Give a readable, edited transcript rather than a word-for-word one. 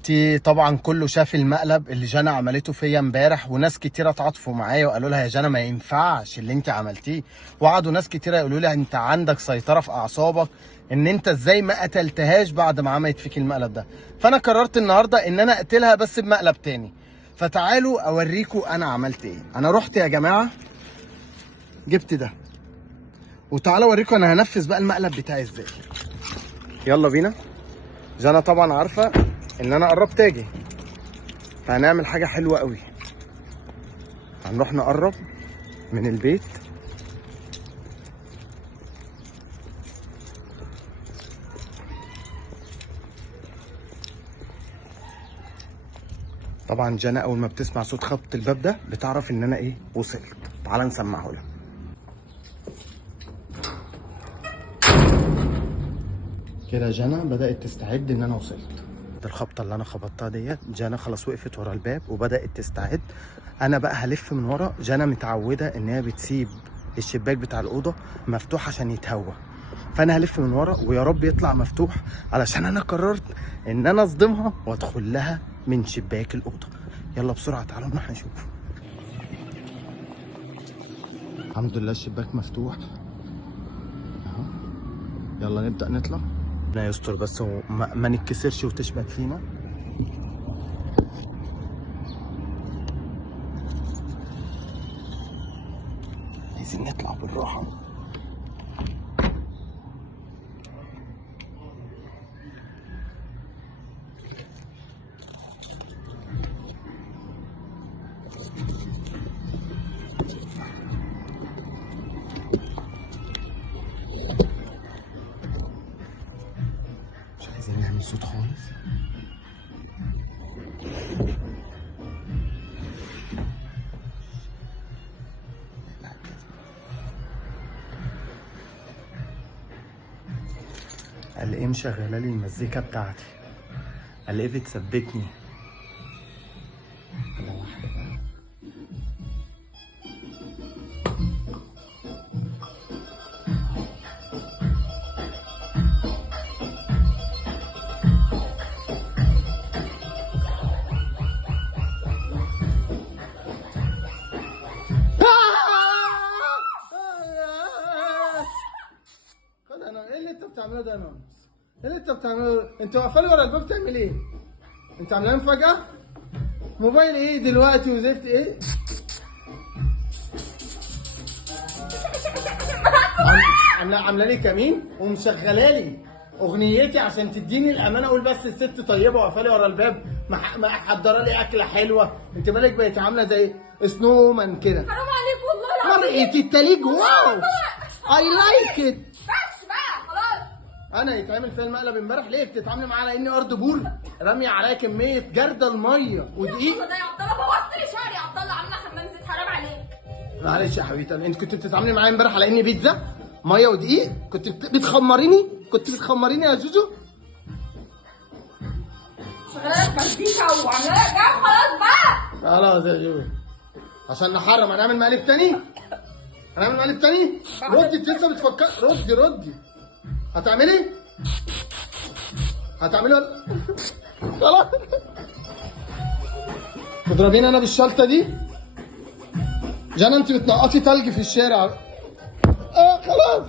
انتي طبعا كله شاف المقلب اللي جانا عملته فيا امبارح، وناس كتيره اتعاطفوا معايا وقالوا لها يا جانا ما ينفعش اللي انت عملتيه، وقعدوا ناس كتيره يقولوا لي انت عندك سيطره في اعصابك، ان انت ازاي ما قتلتهاش بعد ما عملت فيك المقلب ده. فانا قررت النهارده ان انا اقتلها بس بمقلب تاني. فتعالوا اوريكم انا عملت ايه. انا رحت يا جماعه جبت ده، وتعالوا اوريكم انا هنفذ بقى المقلب بتاعي ازاي. يلا بينا. جانا طبعا عارفه ان انا قربت اجي، فهنعمل حاجه حلوه قوي. هنروح نقرب من البيت، طبعا جانا اول ما بتسمع صوت خبط الباب ده بتعرف ان انا ايه وصلت. تعالى نسمعه لها. كده جانا بدات تستعد ان انا وصلت. الخبطه اللي انا خبطتها ديت جانا خلاص وقفت ورا الباب وبدات تستعد. انا بقى هلف من ورا. جانا متعوده ان هي بتسيب الشباك بتاع الاوضه مفتوح عشان يتهوى، فانا هلف من ورا ويا رب يطلع مفتوح، علشان انا قررت ان انا اصدمها وادخل لها من شباك الاوضه. يلا بسرعه تعالوا نروح نشوف. الحمد لله الشباك مفتوح اهو. يلا نبدا نطلع. ربنا يستر بس وما نتكسرش وتشبك فينا. عايزين نطلع بالراحه. مش عايزين نعمل صوت خالص. قال ايه مشغله لي المزيكا بتاعتي، قال ايه بتثبتني. ايه اللي انت بتعمله ده يا نونس؟ ايه اللي انت بتعمله؟ انت واقفه لي ورا الباب تعمل ايه؟ انت عاملاه مفاجأة؟ موبايل ايه دلوقتي وزفت ايه؟ عامله لي كمين ومشغله لي اغنيتي عشان تديني الامانه. اقول بس الست طيبه واقفه لي ورا الباب محضره لي اكله حلوه. انت مالك بقيت عامله زي سنومان كده. حرام عليك والله العظيم. مرقه التليج. واو اي لايك ات. بس بقى خلاص. انا يتعمل فيها المقلب امبارح ليه؟ بتتعاملي معايا على اني ارض بور راميه عليا كميه جردل ميه ودقيق. ده يا عبد الله بوظت لي شعري يا عبد الله، عامله حمام زيت، حرام عليك. معلش يا حبيبتي، انت كنت بتتعاملي معايا امبارح على اني بيتزا ميه ودقيق. كنت بتخمريني يا جوجو. شغاله لك مزيكا وعامله لك جو. خلاص بقى خلاص يا جوجو عشان نحرم. هنعمل مقلب تاني. ردي انت لسه بتفكر. ردي هتعملي ولا خلاص تضربيني انا بالشلطه دي. جانا انت بتنقطي تلج في الشارع. خلاص